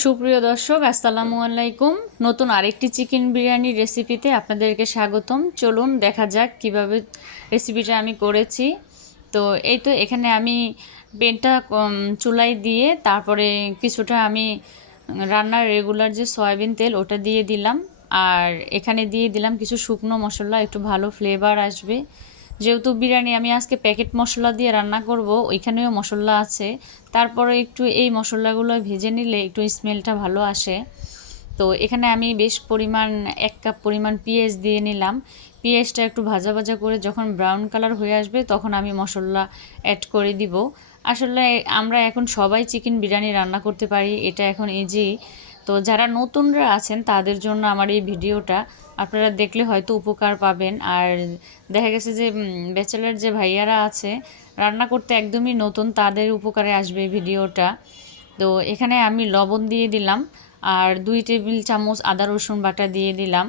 সুপ্রিয় দর্শক, আসসালামু আলাইকুম। নতুন আরেকটি চিকেন বিরিয়ানির রেসিপিতে আপনাদেরকে স্বাগতম। চলুন দেখা যাক কীভাবে রেসিপিটা আমি করেছি। তো এই তো এখানে আমি পেনটা চুলাই দিয়ে তারপরে কিছুটা আমি রান্নার রেগুলার যে সয়াবিন তেল ওটা দিয়ে দিলাম। আর এখানে দিয়ে দিলাম কিছু শুকনো মশলা, একটু ভালো ফ্লেভার আসবে। যেহেতু বিরিয়ানি আমি আজকে প্যাকেট মশলা দিয়ে রান্না করব, ওইখানেও মশলা আছে। তারপরে একটু এই মশলাগুলো ভেজে নিলে একটু স্মেলটা ভালো আসে। তো এখানে আমি বেশ পরিমাণ, এক কাপ পরিমাণ পেঁয়াজ দিয়ে নিলাম। পেঁয়াজটা একটু ভাজা ভাজা করে যখন ব্রাউন কালার হয়ে আসবে তখন আমি মশলা অ্যাড করে দিব। আসলে আমরা এখন সবাই চিকেন বিরিয়ানি রান্না করতে পারি, এটা এখন ইজি তো যারা নতুনরা আছেন, তাদের জন্য আমার এই ভিডিওটা, আপনারা দেখলে হয়তো উপকার পাবেন। আর দেখা গেছে যে ব্যাচেলার যে ভাইয়ারা আছে, রান্না করতে একদমই নতুন, তাদের উপকারে আসবে ভিডিওটা। তো এখানে আমি লবণ দিয়ে দিলাম, আর দুই টেবিল চামচ আদা, রসুন বাটা দিয়ে দিলাম।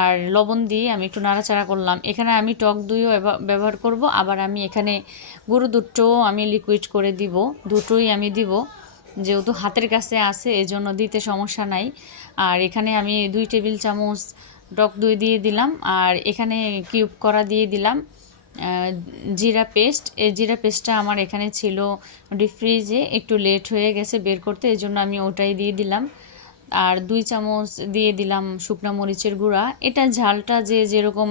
আর লবণ দিয়ে আমি একটু নাড়াচাড়া করলাম। এখানে আমি টক দইও ব্যবহার করব। আবার আমি এখানে গরু দুধটাও আমি লিকুইড করে দিব। দুটোই আমি দিব। যেহেতু হাতের কাছে আছে, এজন্য দিতে সমস্যা নাই। আর এখানে আমি দুই টেবিল চামচ টক দই দিয়ে দিলাম, আর এখানে কিউব করা দিয়ে দিলাম জিরা পেস্ট। এই জিরা পেস্টটা আমার এখানে ছিল ফ্রিজে, একটু লেট হয়ে গেছে বের করতে এই জন্য আমি ওটাই দিয়ে দিলাম। আর দুই চামচ দিয়ে দিলাম শুকনো মরিচের গুঁড়া। এটা ঝালটা যে যেরকম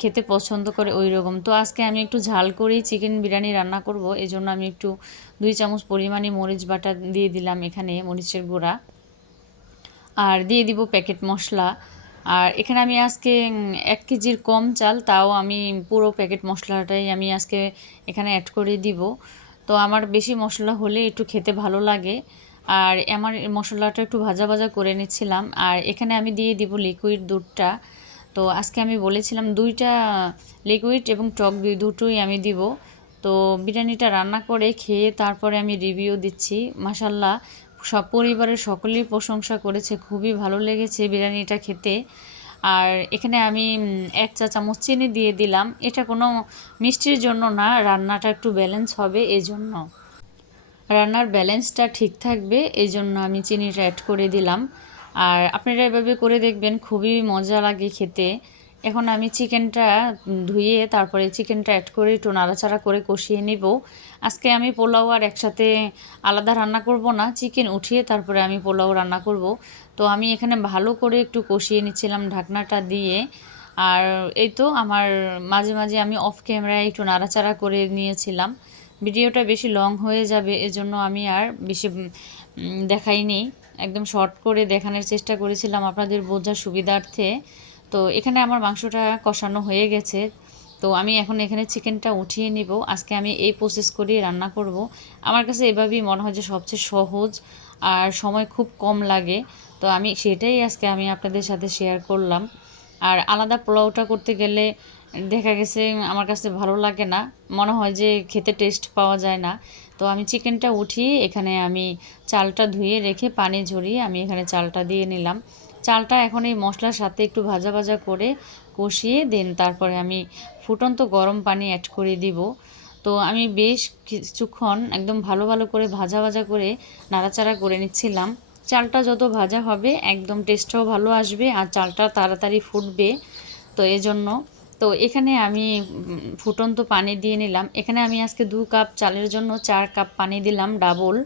খেতে পছন্দ করে ওই রকম তো আজকে আমি একটু ঝাল করেই চিকেন বিরিয়ানি রান্না করব এই জন্য আমি একটু দুই চামচ পরিমাণে মরিচ বাটা দিয়ে দিলাম এখানে, মরিচের গুঁড়া। আর দিয়ে দিব প্যাকেট মশলা। আর এখানে আমি আজকে এক কেজির কম চাল, তাও আমি পুরো প্যাকেট মশলাটাই আমি আজকে এখানে অ্যাড করে দিব। তো আমার বেশি মশলা হলে একটু খেতে ভালো লাগে। আর আমার মশলাটা একটু ভাজা ভাজা করে নিচ্ছিলাম। আর এখানে আমি দিয়ে দিব লিকুইড দুধটা। তো আজকে আমি বলেছিলাম দুইটা লিকুইড এবং টক দই দুটোই আমি দিব। তো বিরিয়ানিটা রান্না করে খেয়ে তারপরে আমি রিভিউ দিচ্ছি। মাসাল্লাহ সব পরিবারের সকলেই প্রশংসা করেছে, খুবই ভালো লেগেছে বিরিয়ানিটা খেতে। আর এখানে আমি এক চা চামচ চিনি দিয়ে দিলাম। এটা কোনো মিষ্টির জন্য না, রান্নাটা একটু ব্যালেন্স হবে এই জন্য রান্নার ব্যালেন্সটা ঠিক থাকবে এই জন্য আমি চিনিটা অ্যাড করে দিলাম। আর আপনারা এভাবে করে দেখবেন, খুবই মজা লাগে খেতে। এখন আমি চিকেনটা ধুয়ে, তারপরে চিকেনটা অ্যাড করে একটু নাড়াচাড়া করে কষিয়ে নিব। আজকে আমি পোলাও আর একসাথে আলাদা রান্না করব না, চিকেন উঠিয়ে তারপরে আমি পোলাও রান্না করব। তো আমি এখানে ভালো করে একটু কষিয়ে নিচ্ছিলাম ঢাকনাটা দিয়ে। আর এই তো আমার মাঝে মাঝে আমি অফ ক্যামেরায় একটু নাড়াচাড়া করে নিয়েছিলাম। ভিডিওটা বেশি লং হয়ে যাবে, এজন্য আমি আর বেশি দেখাইনি। একদম শর্ট করে দেখানোর চেষ্টা করেছিলাম আপনাদের বোঝার সুবিধার্থে। তো এখানে আমার মাংসটা কষানো হয়ে গেছে। তো আমি এখন এখানে চিকেনটা উঠিয়ে নিব। আজকে আমি এই প্রসেস করেই রান্না করব। আমার কাছে এভাবেই মনে হয় যে সবচেয়ে সহজ আর সময় খুব কম লাগে। তো আমি সেটাই আজকে আমি আপনাদের সাথে শেয়ার করলাম। আর আলাদা পোলাওটা করতে গেলে দেখা গেছে আমার কাছে ভালো লাগে না। মনে হয় যে খেতে টেস্ট পাওয়া যায় না। তো আমি চিকেনটা উঠিয়ে এখানে আমি চালটা ধুয়ে রেখে পানি ঝরিয়ে আমি এখানে চালটা দিয়ে নিলাম। চালটা এখন এই মশলার সাথে একটু ভাজা ভাজা করে কষিয়ে দেন, তারপরে আমি ফুটন্ত গরম পানি অ্যাড করে দিব। তো আমি বেশ কিছুক্ষণ একদম ভালো ভালো করে ভাজা ভাজা করে নাড়াচাড়া করে নিচ্ছিলাম। চালটা যত ভাজা হবে একদম টেস্টটাও ভালো আসবে আর চালটা তাড়াতাড়ি ফুটবে। তো এজন্য তো এখানে আমি ফুটন্ত পানি দিয়ে নিলাম। এখানে আমি আজকে দু কাপ চালের জন্য চার কাপ পানি দিলাম ডাবল।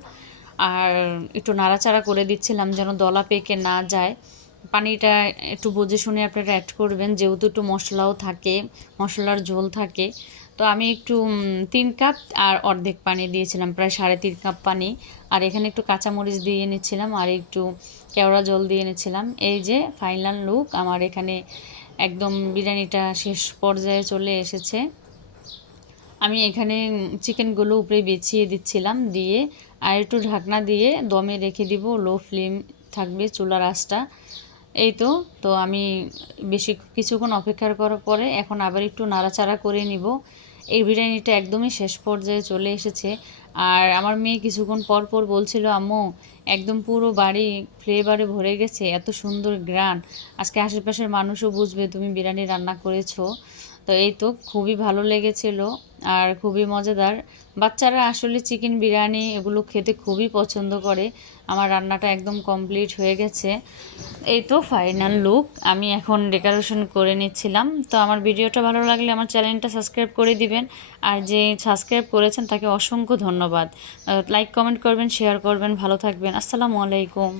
আর একটু নাড়াচাড়া করে দিচ্ছিলাম যেন দলা পেকে না যায়। পানিটা একটু বুঝে শুনে আপনারা অ্যাড করবেন, যেহেতু একটু মশলাও থাকে, মশলার ঝোল থাকে। তো আমি একটু তিন কাপ আর অর্ধেক পানি দিয়েছিলাম, প্রায় সাড়ে তিন কাপ পানি। আর এখানে একটু কাঁচামরিচ দিয়ে নিচ্ছিলাম আর একটু কেওড়া জল দিয়ে নিচ্ছিলাম। এই যে ফাইনাল লুক আমার এখানে একদম বিরিয়ানিটা শেষ পর্যায়ে চলে এসেছে। আমি এখানে চিকেনগুলো উপরে বেছিয়ে দিচ্ছিলাম দিয়ে আর একটু ঢাকনা দিয়ে দমে রেখে দিব, লো ফ্লেম থাকবে চুলার আঁচটা। এই তো তো আমি বেশি কিছুক্ষণ অপেক্ষার করার পরে এখন আবার একটু নাড়াচাড়া করে নিব। এই বিরিয়ানিটা একদমই শেষ পর্যায়ে চলে এসেছে। আর আমার মেয়ে কিছুক্ষণ পর পর বলছিল, আম্মু, একদম পুরো বাড়ি ফ্লেভারে ভরে গেছে, এত সুন্দর গ্রান। আজকে আশেপাশের মানুষও বুঝবে তুমি বিরিয়ানি রান্না করেছ। তো এই তো খুবই ভালো লেগেছিল আর খুবই মজাদার। বাচ্চারা আসলে চিকেন বিরিয়ানি এগুলো খেতে খুবই পছন্দ করে। আমার রান্নাটা একদম কমপ্লিট হয়ে গেছে। এই তো ফাইনাল লুক আমি এখন ডেকোরেশন করে নিচ্ছিলাম। তো আমার ভিডিওটা ভালো লাগলে আমার চ্যানেলটা সাবস্ক্রাইব করে দিবেন। আর যে সাবস্ক্রাইব করেছেন তাকে অসংখ্য ধন্যবাদ। লাইক কমেন্ট করবেন শেয়ার করবেন, ভালো থাকবেন। আসসালামু আলাইকুম।